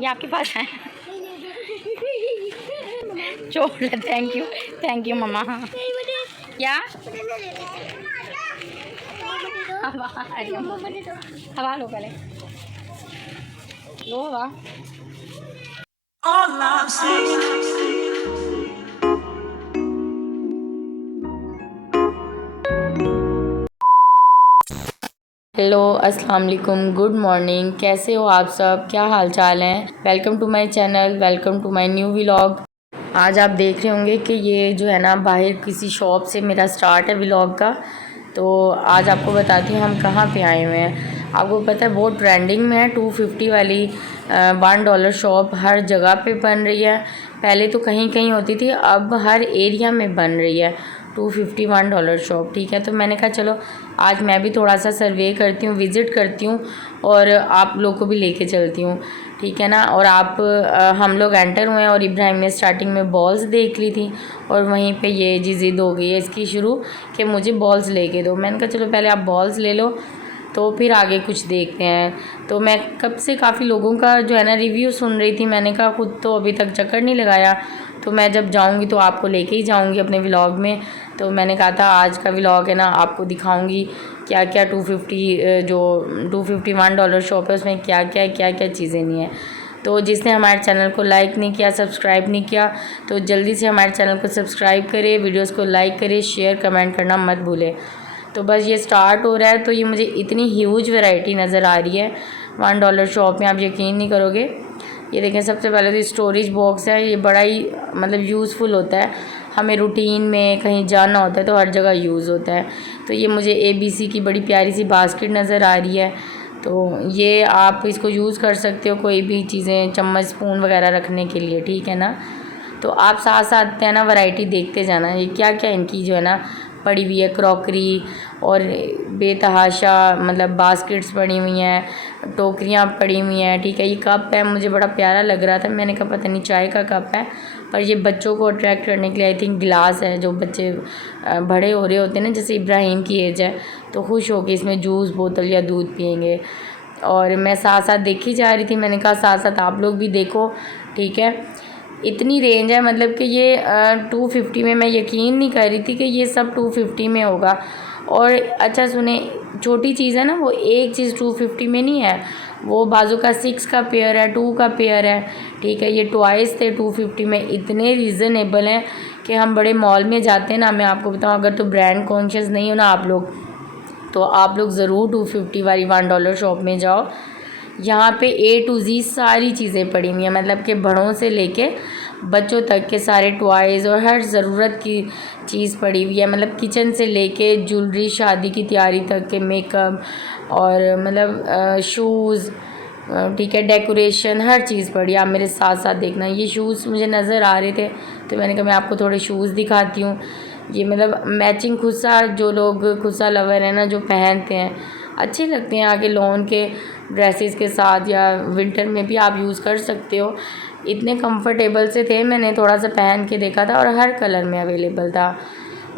ये आपके पास है। चोर है। थैंक यू मम्मा। हाँ क्या हवा लो पहले, लो हवा। हेलो अस्सलाम वालेकुम, गुड मॉर्निंग। कैसे हो आप सब, क्या हाल चाल हैं? Welcome to my channel, welcome to my new vlog. आज आप देख रहे होंगे कि ये जो है ना बाहर किसी शॉप से मेरा स्टार्ट है व्लॉग का। तो आज आपको बताती हूँ हम कहाँ पे आए हुए हैं। आपको पता है बहुत ट्रेंडिंग में है 250 वाली $1 शॉप हर जगह पे बन रही है। पहले तो कहीं कहीं होती थी, अब हर एरिया में बन रही है 250 $1 शॉप। ठीक है, तो मैंने कहा चलो आज मैं भी थोड़ा सा सर्वे करती हूँ, विज़िट करती हूँ और आप लोग को भी लेके चलती हूँ। ठीक है ना। और हम लोग एंटर हुए और इब्राहिम ने स्टार्टिंग में बॉल्स देख ली थी और वहीं पे ये जी ज़िद हो गई है इसकी शुरू कि मुझे बॉल्स लेके दो। मैंने कहा चलो पहले आप बॉल्स ले लो तो फिर आगे कुछ देखते हैं। तो मैं कब से काफ़ी लोगों का जो है ना रिव्यू सुन रही थी। मैंने कहा खुद तो अभी तक चक्कर नहीं लगाया, तो मैं जब जाऊंगी तो आपको लेके ही जाऊंगी अपने व्लॉग में। तो मैंने कहा था आज का व्लॉग है ना आपको दिखाऊंगी क्या क्या 250 जो 250 $1 शॉप है उसमें क्या क्या चीज़ें नहीं है। तो जिसने हमारे चैनल को लाइक नहीं किया, सब्सक्राइब नहीं किया, तो जल्दी से हमारे चैनल को सब्सक्राइब करें, वीडियोस को लाइक करें, शेयर कमेंट करना मत भूलें। तो बस ये स्टार्ट हो रहा है। तो ये मुझे इतनी ह्यूज वैरायटी नज़र आ रही है $1 शॉप में, आप यकीन नहीं करोगे। ये देखें, सबसे पहले तो स्टोरेज बॉक्स है। ये बड़ा ही मतलब यूज़फुल होता है, हमें रूटीन में कहीं जाना होता है तो हर जगह यूज़ होता है। तो ये मुझे ABC की बड़ी प्यारी सी बास्केट नज़र आ रही है। तो ये आप इसको यूज़ कर सकते हो कोई भी चीज़ें, चम्मच स्पून वगैरह रखने के लिए। ठीक है ना। तो आप साथ साथ है ना वैरायटी देखते जाना ये क्या क्या इनकी जो है ना पड़ी हुई है। क्रॉकरी और बेतहाशा मतलब बास्केट्स पड़ी हुई हैं, टोकरियाँ पड़ी हुई हैं। ठीक है, ये कप है, मुझे बड़ा प्यारा लग रहा था। मैंने कहा पता नहीं चाय का कप है, पर ये बच्चों को अट्रैक्ट करने के लिए आई थिंक गिलास है। जो बच्चे बड़े हो रहे होते हैं ना, जैसे इब्राहिम की एज है, तो खुश होकर इसमें जूस बोतल या दूध पियेंगे। और मैं साथ साथ देखी जा रही थी, मैंने कहा साथ साथ आप लोग भी देखो। ठीक है, इतनी रेंज है मतलब कि ये 250 में, मैं यकीन नहीं कर रही थी कि ये सब 250 में होगा। और अच्छा सुने, छोटी चीज़ है ना, वो एक चीज़ 250 में नहीं है, वो बाजू का 6 का पेयर है, 2 का पेयर है। ठीक है, ये टॉयज़ थे 250 में, इतने रीज़नेबल हैं कि हम बड़े मॉल में जाते हैं ना, मैं आपको बताऊँ, अगर तो ब्रांड कॉन्शियस नहीं हो ना आप लोग, तो आप लोग ज़रूर 250 वाली $1 शॉप में जाओ। यहाँ पे A to Z सारी चीज़ें पड़ी हुई हैं, मतलब कि बड़ों से लेके बच्चों तक के सारे टॉयज़ और हर ज़रूरत की चीज़ पड़ी हुई है। मतलब किचन से लेके ज्वेलरी, शादी की तैयारी तक के मेकअप और मतलब शूज़, ठीक है, डेकोरेशन, हर चीज़ पड़ी है। आप मेरे साथ साथ देखना। ये शूज़ मुझे नज़र आ रहे थे तो मैंने कहा मैं आपको थोड़े शूज़ दिखाती हूँ। ये मतलब मैचिंग खुस्सा, जो लोग खुस्सा लवर है ना, जो पहनते हैं अच्छे लगते हैं आगे लॉन के ड्रेसेस के साथ, या विंटर में भी आप यूज़ कर सकते हो। इतने कंफर्टेबल से थे, मैंने थोड़ा सा पहन के देखा था और हर कलर में अवेलेबल था।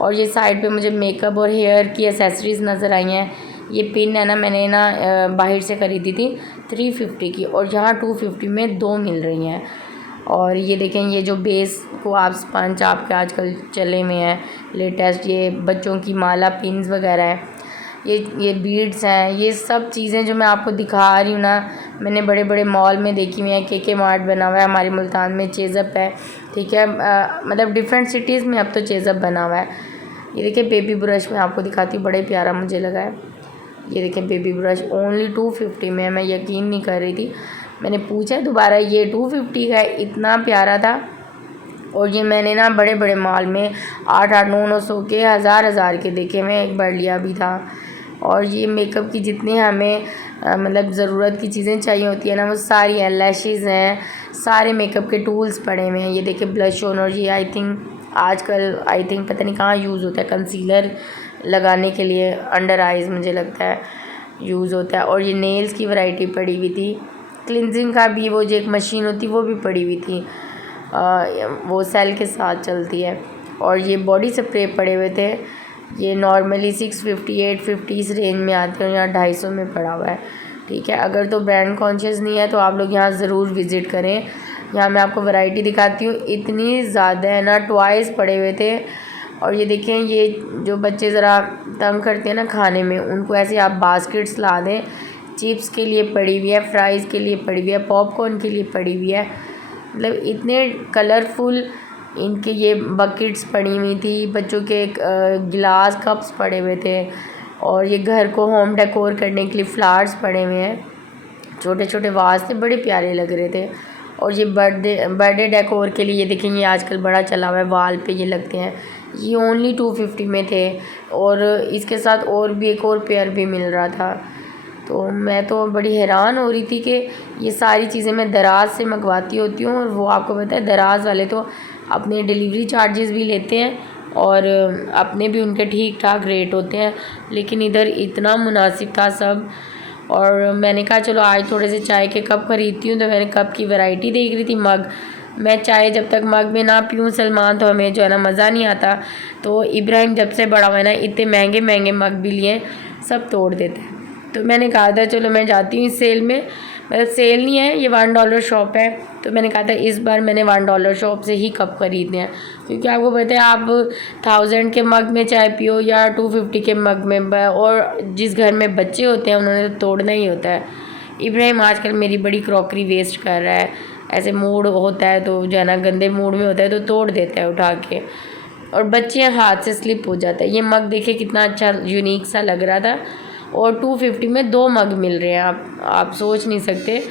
और ये साइड पे मुझे मेकअप और हेयर की एसेसरीज़ नज़र आई हैं। ये पिन है ना, मैंने ना बाहर से ख़रीदी थी 350 की, और यहाँ 250 में 2 मिल रही हैं। और ये देखें, ये जो बेस को आप स्पंज आपके आजकल चले हुए हैं लेटेस्ट, ये बच्चों की माला पिन्स वगैरह हैं, ये बीड्स हैं। ये सब चीज़ें जो मैं आपको दिखा रही हूँ ना, मैंने बड़े बड़े मॉल में देखी हुई हैं। KK मार्ट बना हुआ है हमारे मुल्तान में, चेज़अप है। ठीक है, मतलब डिफरेंट सिटीज़ में अब तो चेज़अप बना हुआ है। ये देखिए बेबी ब्रश मैं आपको दिखाती हूँ, बड़े प्यारा मुझे लगा है। ये देखिए बेबी ब्रश ओनली 250 में है, मैं यकीन नहीं कर रही थी। मैंने पूछा दोबारा, ये 250 का है, इतना प्यारा था। और ये मैंने ना बड़े बड़े मॉल में 800 900 के, हज़ार के देखे, मैं एक बार लिया भी था। और ये मेकअप की जितनी हमें मतलब ज़रूरत की चीज़ें चाहिए होती है ना, वो सारी हैं। लैशेज़ हैं, सारे मेकअप के टूल्स पड़े हुए हैं। ये देखिए ब्लश ऑन, और ये आई थिंक पता नहीं कहाँ यूज़ होता है, कंसीलर लगाने के लिए अंडर आइज़ मुझे लगता है यूज़ होता है। और ये नेल्स की वैरायटी पड़ी हुई थी। क्लिनजिंग का भी वो जो एक मशीन होती वो भी पड़ी हुई थी, वो सेल के साथ चलती है। और ये बॉडी स्प्रे पड़े हुए थे, ये नॉर्मली 650 850 इस रेंज में आते हैं, यहाँ 250 में पड़ा हुआ है। ठीक है। अगर तो ब्रांड कॉन्शियस नहीं है तो आप लोग यहाँ ज़रूर विज़िट करें। यहाँ मैं आपको वैरायटी दिखाती हूँ, इतनी ज़्यादा है ना, टॉयज़ पड़े हुए थे। और ये देखें, ये जो बच्चे ज़रा तंग करते हैं ना खाने में, उनको ऐसे आप बास्केट्स ला दें। चिप्स के लिए पड़ी हुई है, फ्राइज़ के लिए पड़ी हुई है, पॉपकॉर्न के लिए पड़ी हुई है। मतलब इतने कलरफुल इनके ये बकेट्स पड़ी हुई थी। बच्चों के गिलास कप्स पड़े हुए थे। और ये घर को होम डेकोर करने के लिए फ्लावर्स पड़े हुए हैं, छोटे छोटे वाज थे, बड़े प्यारे लग रहे थे। और ये बर्थडे डेकोर के लिए ये देखेंगे आजकल बड़ा चला हुआ है, वाल पे ये लगते हैं। ये ओनली 250 में थे और इसके साथ और भी एक और पेयर भी मिल रहा था। तो मैं तो बड़ी हैरान हो रही थी कि ये सारी चीज़ें मैं दराज से मंगवाती होती हूँ, और वो आपको पता है दराज वाले तो अपने डिलीवरी चार्जेस भी लेते हैं और अपने भी उनके ठीक ठाक रेट होते हैं। लेकिन इधर इतना मुनासिब था सब। और मैंने कहा चलो आज थोड़े से चाय के कप ख़रीदती हूँ, तो मैंने कप की वैरायटी देख रही थी, मग। मैं चाय जब तक मग में ना पीऊँ सलमान, तो हमें जो है ना मज़ा नहीं आता। तो इब्राहिम जब से बड़ा हुआ है ना, इतने महंगे महंगे मग भी लिए, सब तोड़ देते हैं। तो मैंने कहा था चलो मैं जाती हूँ इस सेल में, मतलब सेल नहीं है, ये $1 शॉप है। तो मैंने कहा था इस बार मैंने $1 शॉप से ही कप ख़रीदने हैं, क्योंकि आपको पता है आप 1000 के मग में चाय पियो या 250 के मग में, और जिस घर में बच्चे होते हैं उन्होंने तो तोड़ना ही होता है। इब्राहिम आजकल मेरी बड़ी क्रॉकरी वेस्ट कर रहा है, ऐसे मूड होता है तो जो है ना, गंदे मूड में होता है तो तोड़ देता है उठा के, और बच्चे हाथ से स्लिप हो जाता है। ये मग देखिए कितना अच्छा यूनिक सा लग रहा था, और 250 में 2 मग मिल रहे हैं, आप सोच नहीं सकते।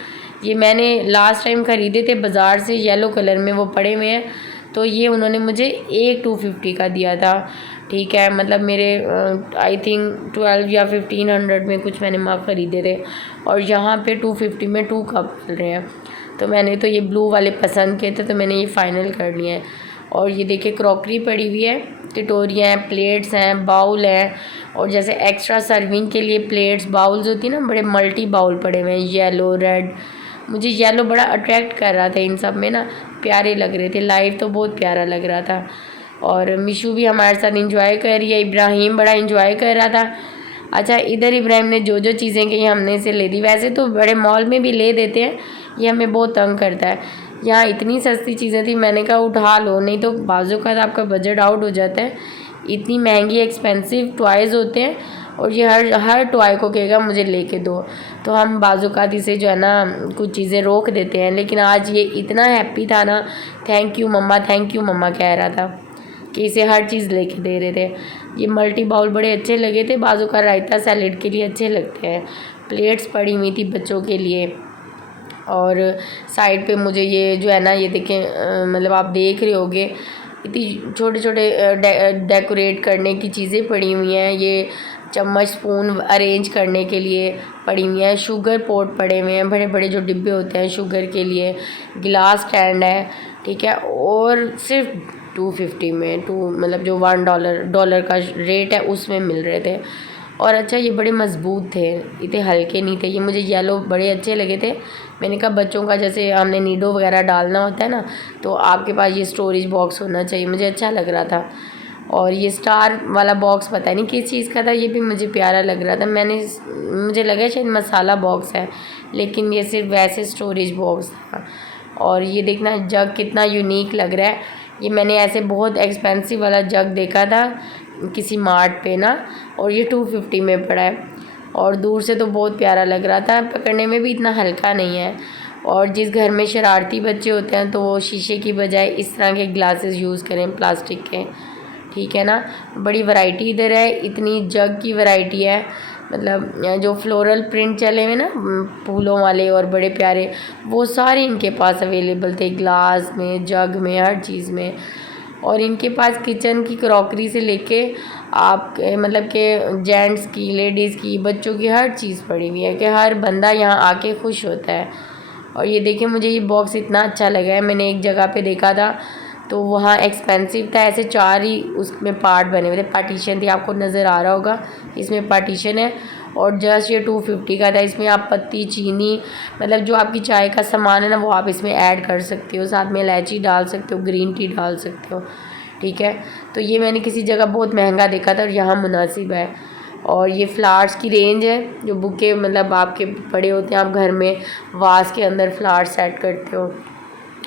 ये मैंने लास्ट टाइम ख़रीदे थे बाज़ार से, येलो कलर में वो पड़े हुए हैं, तो ये उन्होंने मुझे एक 250 का दिया था। ठीक है, मतलब मेरे आई थिंक 12 या 1500 में कुछ मैंने मग ख़रीदे थे, और यहाँ पे 250 में 2 कप मिल रहे हैं। तो मैंने तो ये ब्लू वाले पसंद किए थे, तो मैंने ये फ़ाइनल कर लिए हैं। और ये देखिए क्रॉकरी पड़ी हुई है, कटोरियाँ हैं, प्लेट्स हैं, बाउल हैं, और जैसे एक्स्ट्रा सर्विंग के लिए प्लेट्स बाउल्स होती है ना, बड़े मल्टी बाउल पड़े हुए हैं, येलो रेड। मुझे येलो बड़ा अट्रैक्ट कर रहा था, इन सब में ना प्यारे लग रहे थे, लाइव तो बहुत प्यारा लग रहा था। और मिशू भी हमारे साथ इंजॉय कर रही है, इब्राहिम बड़ा इंजॉय कर रहा था। अच्छा, इधर इब्राहिम ने जो जो चीज़ें कही हमने इसे ले दी। वैसे तो बड़े मॉल में भी ले देते हैं, ये हमें बहुत तंग करता है। यहाँ इतनी सस्ती चीज़ें थी, मैंने कहा उठा लो, नहीं तो बाजू का आपका बजट आउट हो जाता है। इतनी महंगी एक्सपेंसिव टॉयज़ होते हैं, और ये हर टॉय को कहेगा मुझे लेके दो, तो हम बाज़ुकात इसे जो है ना कुछ चीज़ें रोक देते हैं। लेकिन आज ये इतना हैप्पी था ना, थैंक यू मम्मा कह रहा था कि इसे हर चीज़ लेके दे रहे थे। ये मल्टी बाउल बड़े अच्छे लगे थे, बाजू का रायता सैलेड के लिए अच्छे लगते हैं। प्लेट्स पड़ी हुई थी बच्चों के लिए, और साइड पे मुझे ये जो है ना, ये देखें, मतलब आप देख रहे होगे इतनी छोटे छोटे डेकोरेट करने की चीज़ें पड़ी हुई हैं। ये चम्मच स्पून अरेंज करने के लिए पड़ी हुई हैं, शुगर पॉट पड़े हुए हैं, बड़े बड़े जो डिब्बे होते हैं शुगर के लिए, गिलास स्टैंड है। ठीक है, और सिर्फ 250 में, मतलब जो $1 का रेट है उसमें मिल रहे थे। और अच्छा, ये बड़े मज़बूत थे, इतने हल्के नहीं थे। ये मुझे येलो बड़े अच्छे लगे थे। मैंने कहा बच्चों का जैसे हमने नीडो वगैरह डालना होता है ना, तो आपके पास ये स्टोरेज बॉक्स होना चाहिए, मुझे अच्छा लग रहा था। और ये स्टार वाला बॉक्स पता नहीं किस चीज़ का था, ये भी मुझे प्यारा लग रहा था। मुझे लगा शायद मसाला बॉक्स है, लेकिन ये सिर्फ वैसे स्टोरेज बॉक्स था। और ये देखना जग कितना यूनिक लग रहा है। ये मैंने ऐसे बहुत एक्सपेंसिव वाला जग देखा था किसी मार्ट पे ना, और ये 250 में पड़ा है, और दूर से तो बहुत प्यारा लग रहा था, पकड़ने में भी इतना हल्का नहीं है। और जिस घर में शरारती बच्चे होते हैं तो वो शीशे की बजाय इस तरह के ग्लासेस यूज़ करें, प्लास्टिक के। ठीक है ना, बड़ी वैरायटी इधर है, इतनी जग की वैरायटी है। मतलब जो फ्लोरल प्रिंट चले हुए ना फूलों वाले और बड़े प्यारे, वो सारे इनके पास अवेलेबल थे, ग्लास में, जग में, हर चीज़ में। और इनके पास किचन की क्रॉकरी से लेके आप मतलब कि जेंट्स की, लेडीज़ की, बच्चों की हर चीज़ पड़ी हुई है कि हर बंदा यहाँ आके खुश होता है। और ये देखिए, मुझे ये बॉक्स इतना अच्छा लगा है। मैंने एक जगह पे देखा था तो वहाँ एक्सपेंसिव था, ऐसे 4 ही उसमें पार्ट बने हुए थे, पार्टीशन थी, आपको नज़र आ रहा होगा इसमें पार्टीशन है। और जस्ट ये 250 का था। इसमें आप पत्ती, चीनी, मतलब जो आपकी चाय का सामान है ना, वो आप इसमें ऐड कर सकते हो, साथ में इलायची डाल सकते हो, ग्रीन टी डाल सकते हो। ठीक है, तो ये मैंने किसी जगह बहुत महंगा देखा था और यहाँ मुनासिब है। और ये फ्लावर्स की रेंज है, जो बुके मतलब आपके पड़े होते हैं, आप घर में वास के अंदर फ्लावर सेट करते हो,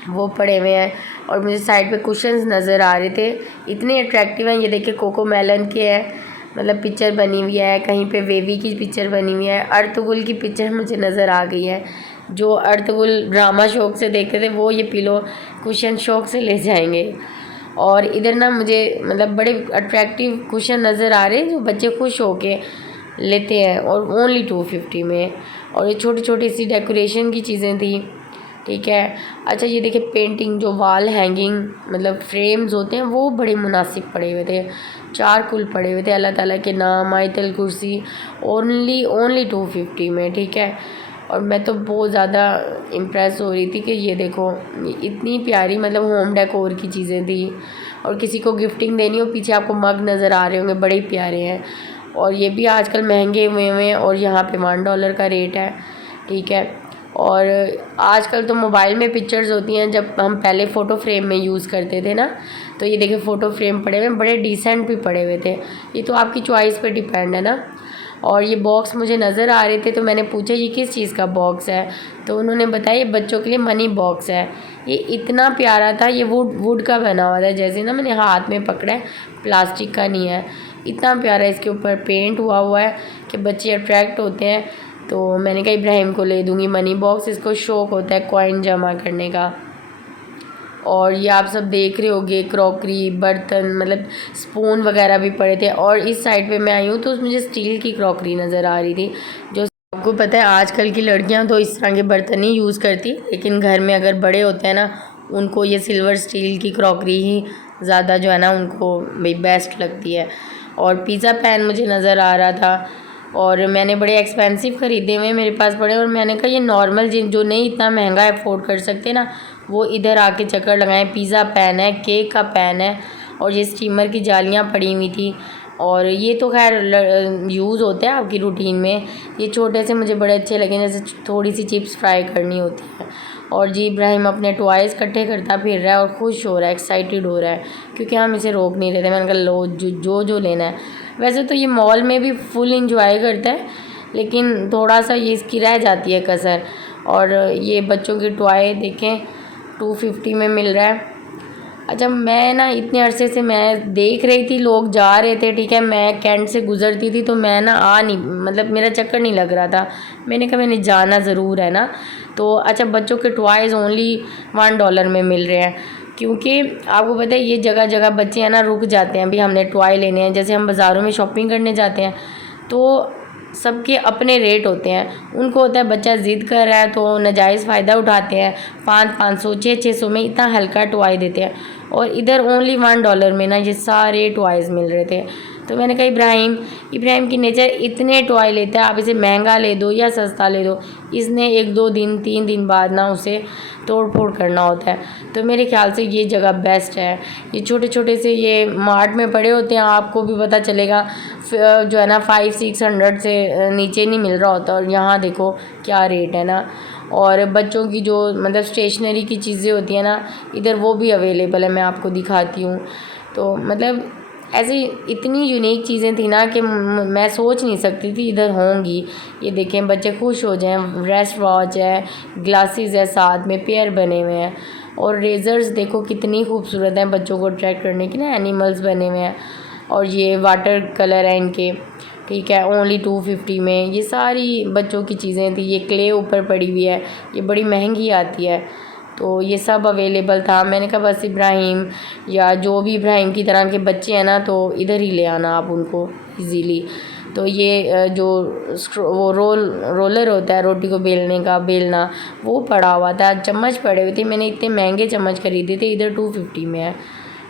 वो पड़े हुए हैं। और मुझे साइड पे कुशन्स नज़र आ रहे थे, इतने अट्रैक्टिव हैं। ये देखिए कोको मेलन के है, मतलब पिक्चर बनी हुई है, कहीं पे वेवी की पिक्चर बनी हुई है, अर्तुगरुल की पिक्चर मुझे नज़र आ गई है। जो अर्तुगरुल ड्रामा शौक से देखते थे वो ये पिलो कुशन शौक से ले जाएंगे। और इधर ना मुझे मतलब बड़े अट्रैक्टिव कुशन नज़र आ रहे हैं जो बच्चे खुश होके लेते हैं, और ओनली 250 में। और ये छोटी छोटी सी डेकोरेशन की चीज़ें थी, ठीक है। अच्छा ये देखिए पेंटिंग, जो वॉल हैंगिंग मतलब फ्रेम्स होते हैं वो बड़े मुनासिब पड़े हुए थे, 4 कुल पड़े हुए थे, अल्लाह ताला के नाम, आयतल कुर्सी, ओनली 250 में, ठीक है। और मैं तो बहुत ज़्यादा इम्प्रेस हो रही थी कि ये देखो इतनी प्यारी मतलब होम डेकोर की चीज़ें थी। और किसी को गिफ्टिंग देनी हो, पीछे आपको मग नज़र आ रहे होंगे, बड़े प्यारे हैं। और ये भी आजकल महंगे हुए हैं, और यहाँ पे $1 का रेट है, ठीक है। और आजकल तो मोबाइल में पिक्चर्स होती हैं, जब हम पहले फ़ोटो फ्रेम में यूज़ करते थे ना, तो ये देखिए फ़ोटो फ्रेम पड़े हुए, बड़े डिसेंट भी पड़े हुए थे। ये तो आपकी चॉइस पे डिपेंड है ना। और ये बॉक्स मुझे नज़र आ रहे थे, तो मैंने पूछा ये किस चीज़ का बॉक्स है, तो उन्होंने बताया ये बच्चों के लिए मनी बॉक्स है। ये इतना प्यारा था, ये वुड का बना हुआ था, जैसे ना मैंने हाथ में पकड़ा है, प्लास्टिक का नहीं है। इतना प्यारा इसके ऊपर पेंट हुआ है कि बच्चे अट्रैक्ट होते हैं। तो मैंने कहा इब्राहिम को ले दूँगी मनी बॉक्स, इसको शौक़ होता है कॉइन जमा करने का। और ये आप सब देख रहे होंगे क्रॉकरी, बर्तन, मतलब स्पून वगैरह भी पड़े थे। और इस साइड पे मैं आई हूँ तो मुझे स्टील की क्रॉकरी नज़र आ रही थी। जो आपको पता है आजकल की लड़कियाँ तो इस तरह के बर्तन ही यूज़ करती, लेकिन घर में अगर बड़े होते हैं ना, उनको ये सिल्वर स्टील की क्रॉकरी ही ज़्यादा जो है ना उनको भाई बेस्ट लगती है। और पिज़्ज़ा पैन मुझे नज़र आ रहा था, और मैंने बड़े एक्सपेंसिव ख़रीदे हुए मेरे पास पड़े, और मैंने कहा ये नॉर्मल जो नहीं इतना महंगा अफोर्ड कर सकते ना, वो इधर आके चक्कर लगाएं। पिज़्ज़ा पैन है, केक का पैन है, और ये स्टीमर की जालियाँ पड़ी हुई थी। और ये तो खैर यूज़ होते हैं आपकी रूटीन में। ये छोटे से मुझे बड़े अच्छे लगे, जैसे थोड़ी सी चिप्स फ्राई करनी होती है। और जी इब्राहिम अपने टॉयज़ इकट्ठे करता फिर रहा है, और खुश हो रहा है, एक्साइटेड हो रहा है, क्योंकि हम इसे रोक नहीं रहे थे। मैंने कहा लो जो लेना है। वैसे तो ये मॉल में भी फुल इंजॉय करता है, लेकिन थोड़ा सा ये इसकी रह जाती है कसर। और ये बच्चों की टॉय देखें 250 में मिल रहा है। अच्छा मैं ना इतने अरसे से मैं देख रही थी लोग जा रहे थे, ठीक है, मैं कैंट से गुज़रती थी तो मैं ना मतलब मेरा चक्कर नहीं लग रहा था। मैंने कहा मैंने जाना ज़रूर है ना। तो अच्छा बच्चों के टॉयज़ ओनली $1 में मिल रहे हैं, क्योंकि आपको पता है ये जगह जगह बच्चे हैं ना रुक जाते हैं, अभी हमने टॉय लेने हैं। जैसे हम बाज़ारों में शॉपिंग करने जाते हैं तो सबके अपने रेट होते हैं। उनको होता है बच्चा ज़िद कर रहा है तो नाजायज़ फ़ायदा उठाते हैं, 500 600 में इतना हल्का टॉय देते हैं। और इधर ओनली $1 में ना ये सारे टॉयज़ मिल रहे थे। तो मैंने कहा इब्राहिम की नेचर इतने टॉय लेता है, आप इसे महंगा ले दो या सस्ता ले दो, इसने 1-2 दिन 3 दिन बाद ना उसे तोड़ फोड़ करना होता है। तो मेरे ख्याल से ये जगह बेस्ट है। ये छोटे छोटे से ये मार्ट में पड़े होते हैं, आपको भी पता चलेगा जो है ना 500-600 से नीचे नहीं मिल रहा होता। और यहाँ देखो क्या रेट है ना। और बच्चों की जो मतलब स्टेशनरी की चीज़ें होती हैं ना, इधर वो भी अवेलेबल है, मैं आपको दिखाती हूँ। तो मतलब ऐसी इतनी यूनिक चीज़ें थी ना कि मैं सोच नहीं सकती थी इधर होंगी। ये देखें बच्चे खुश हो जाएं, रेस्ट वॉच है, ग्लासेस है, साथ में पेयर बने हुए हैं। और रेज़र्स देखो कितनी खूबसूरत हैं बच्चों को अट्रैक्ट करने की ना, एनिमल्स बने हुए हैं। और ये वाटर कलर है इनके, ठीक है, ओनली 250 में। ये सारी बच्चों की चीज़ें थी। ये क्ले ऊपर पड़ी हुई है, ये बड़ी महंगी आती है। तो ये सब अवेलेबल था। मैंने कहा बस इब्राहिम या जो भी इब्राहिम की तरह के बच्चे हैं ना, तो इधर ही ले आना आप उनको इजीली। तो ये जो वो रोलर होता है रोटी को बेलने का, बेलना, वो पड़ा हुआ था। चम्मच पड़े हुए थे, मैंने इतने महंगे चम्मच खरीदे थे, इधर 250 में है,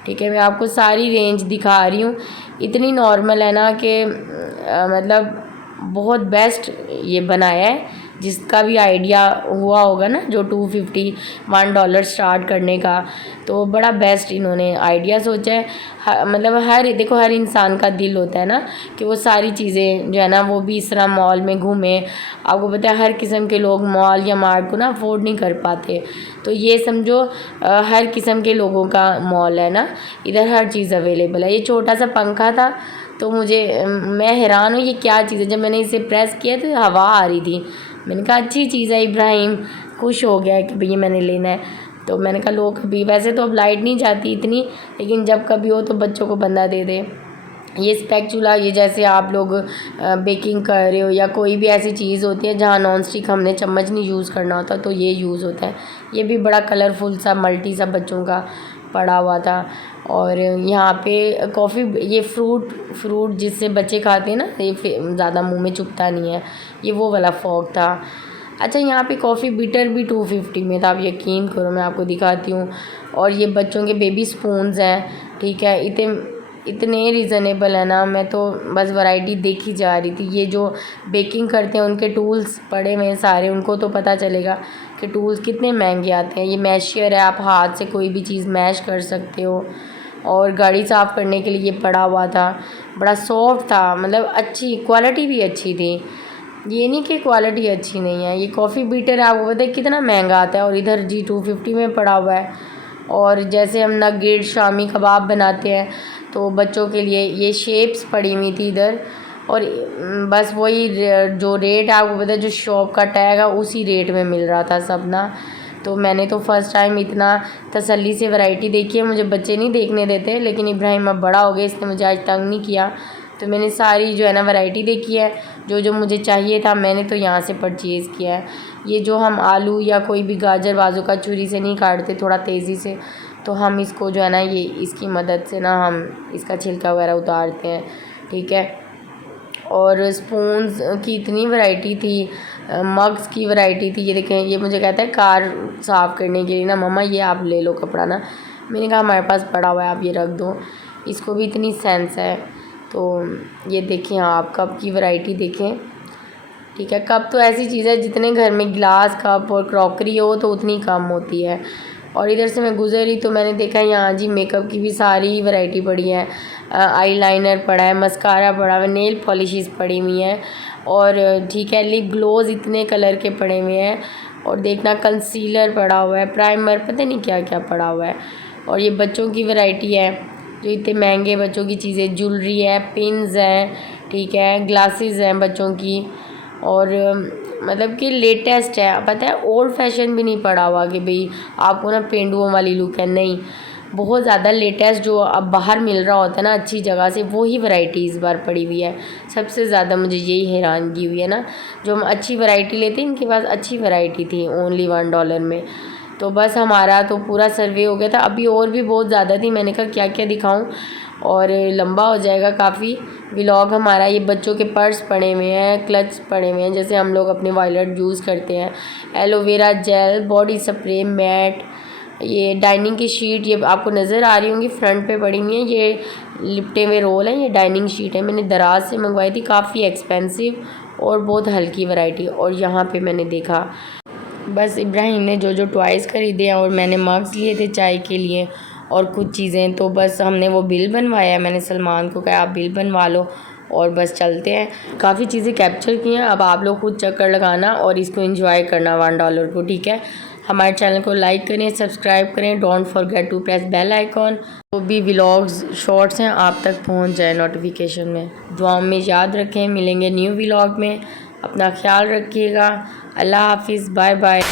ठीक है। मैं आपको सारी रेंज दिखा रही हूँ। इतनी नॉर्मल है ना कि मतलब बहुत बेस्ट ये बनाया है। जिसका भी आइडिया हुआ होगा ना, जो 250 $1 स्टार्ट करने का, तो बड़ा बेस्ट इन्होंने आइडिया सोचा है। मतलब देखो हर इंसान का दिल होता है ना कि वो सारी चीज़ें जो है ना वो भी इस तरह मॉल में घूमे। आपको पता है हर किस्म के लोग मॉल या मार्ट को ना अफोर्ड नहीं कर पाते, तो ये समझो हर किस्म के लोगों का मॉल है ना, इधर हर चीज़ अवेलेबल है। ये छोटा सा पंखा था तो मैं हैरान हूँ ये क्या चीज़ है। जब मैंने इसे प्रेस किया तो हवा आ रही थी। मैंने कहा अच्छी चीज़ है। इब्राहिम खुश हो गया कि भैया मैंने लेना है। तो मैंने कहा लो कभी, वैसे तो अब लाइट नहीं जाती इतनी, लेकिन जब कभी हो तो बच्चों को बंदा दे दे। ये स्पैचुला, ये जैसे आप लोग बेकिंग कर रहे हो या कोई भी ऐसी चीज़ होती है जहाँ नॉन स्टिक हमने चम्मच नहीं यूज़ करना होता, तो ये यूज़ होता है। ये भी बड़ा कलरफुल सा मल्टी सा बच्चों का पड़ा हुआ था। और यहाँ पे कॉफ़ी, ये फ्रूट जिससे बच्चे खाते हैं ना, ये ज़्यादा मुंह में चुभता नहीं है, ये वो वाला फॉग था। अच्छा, यहाँ पे कॉफ़ी बिटर भी 250 में था। आप यकीन करो, मैं आपको दिखाती हूँ। और ये बच्चों के बेबी स्पून्स हैं, ठीक है, इतने रीज़नेबल है ना। मैं तो बस वैरायटी देखी जा रही थी। ये जो बेकिंग करते हैं उनके टूल्स पड़े हुए हैं सारे, उनको तो पता चलेगा कि टूल्स कितने महंगे आते हैं। ये मैशियर है, आप हाथ से कोई भी चीज़ मैश कर सकते हो। और गाड़ी साफ़ करने के लिए ये पड़ा हुआ था, बड़ा सॉफ्ट था, मतलब अच्छी क्वालिटी भी अच्छी थी। ये नहीं कि क्वालिटी अच्छी नहीं है। ये कॉफ़ी बीटर है, आपको पता है कितना महंगा आता है, और इधर जी 250 में पड़ा हुआ है। और जैसे हम नगेट शामी कबाब बनाते हैं, तो बच्चों के लिए ये शेप्स पड़ी हुई थी इधर। और बस वही जो रेट आपको पता है, जो शॉप का टैग है उसी रेट में मिल रहा था सब ना। तो मैंने तो फ़र्स्ट टाइम इतना तसल्ली से वैरायटी देखी है। मुझे बच्चे नहीं देखने देते, लेकिन इब्राहिम अब बड़ा हो गया, इसने मुझे आज तंग नहीं किया। तो मैंने सारी जो है ना वैरायटी देखी है, जो मुझे चाहिए था मैंने तो यहाँ से परचेज़ किया है। ये जो हम आलू या कोई भी गाजर बाजू का छुरी से नहीं काटते थोड़ा तेज़ी से, तो हम इसको जो है ना, ये इसकी मदद से ना हम इसका छिलका वगैरह उतारते हैं, ठीक है। और स्पून्स की इतनी वैरायटी थी, मग्स की वैरायटी थी। ये देखें, ये मुझे कहता है कार साफ़ करने के लिए ना मम्मा ये आप ले लो कपड़ा ना। मैंने कहा हमारे पास पड़ा हुआ है, आप ये रख दो। इसको भी इतनी सेंस है। तो ये देखें, आप कप की वैरायटी देखें, ठीक है। कप तो ऐसी चीज़ है, जितने घर में गिलास कप और क्रॉकरी हो तो उतनी कम होती है। और इधर से मैं गुजरी तो मैंने देखा यहाँ जी मेकअप की भी सारी वैरायटी पड़ी है। आई लाइनर पड़ा है, मस्कारा पड़ा है, नेल पॉलिशेस पड़ी हुई हैं, और ठीक है लिप ग्लोज इतने कलर के पड़े हुए हैं। और देखना कंसीलर पड़ा हुआ है, प्राइमर, पता नहीं क्या क्या पड़ा हुआ है। और ये बच्चों की वैरायटी है, जो इतने महंगे बच्चों की चीज़ें, ज्वेलरी है, पिन्स हैं, ठीक है, ग्लासेस हैं बच्चों की। और मतलब कि लेटेस्ट है, पता है ओल्ड फैशन भी नहीं पड़ा हुआ कि भाई आपको ना पेंडुओं वाली लुक है, नहीं, बहुत ज़्यादा लेटेस्ट जो अब बाहर मिल रहा होता है ना अच्छी जगह से, वो ही वैरायटी इस बार पड़ी हुई है। सबसे ज़्यादा मुझे यही हैरानगी हुई है ना, जो हम अच्छी वैरायटी लेते हैं, इनके पास अच्छी वैरायटी थी ओनली $1 में। तो बस हमारा तो पूरा सर्वे हो गया था। अभी और भी बहुत ज़्यादा थी, मैंने कहा क्या क्या दिखाऊं, और लंबा हो जाएगा काफ़ी व्लॉग हमारा। ये बच्चों के पर्स पड़े हुए हैं, क्लच पड़े हुए हैं, जैसे हम लोग अपने वॉलेट यूज़ करते हैं, aloe vera gel, body spray, mat, ये डाइनिंग की शीट, ये आपको नज़र आ रही होंगी फ्रंट पे पड़ी हुई है, ये लिपटे हुए रोल है, ये डाइनिंग शीट है, मैंने दराज से मंगवाई थी, काफ़ी एक्सपेंसिव और बहुत हल्की वैरायटी। और यहाँ पे मैंने देखा बस इब्राहिम ने जो टॉयज़ ख़रीदे हैं, और मैंने मग्स लिए थे चाय के लिए और कुछ चीज़ें, तो बस हमने वो बिल बनवाया। मैंने सलमान को कहा आप बिल बनवा लो और बस चलते हैं। काफ़ी चीज़ें कैप्चर की हैं, अब आप लोग खुद चक्कर लगाना और इसको एंजॉय करना $1 को, ठीक है। हमारे चैनल को लाइक करें, सब्सक्राइब करें, don't forget to press bell icon. वो भी व्लॉग्स शॉर्ट्स हैं आप तक पहुंच जाए नोटिफिकेशन में। दुआओं में याद रखें, मिलेंगे न्यू व्लॉग में। अपना ख्याल रखिएगा। अल्लाह हाफिज़, बाय बाय।